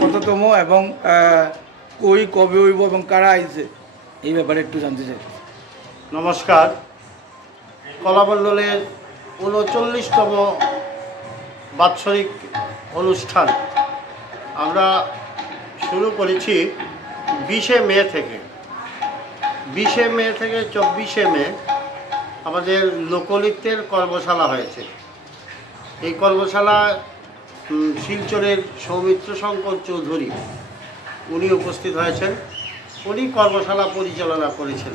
কততম এবং কই কবে হইব এবং কারা আইছে এই ব্যাপারে একটু জানতে চাই। নমস্কার। কলামণ্ডলের ৩৯তম বাৎসরিক অনুষ্ঠান আমরা শুরু করেছি ২০শে মে থেকে। ২০শে মে থেকে ২৪শে মে আমাদের লোকনৃত্যের কর্মশালা হয়েছে। এই কর্মশালা শিলচরের সৌমিত্র শঙ্কর চৌধুরী উনি উপস্থিত হয়েছেন। উনি কর্মশালা পরিচালনা করেছেন।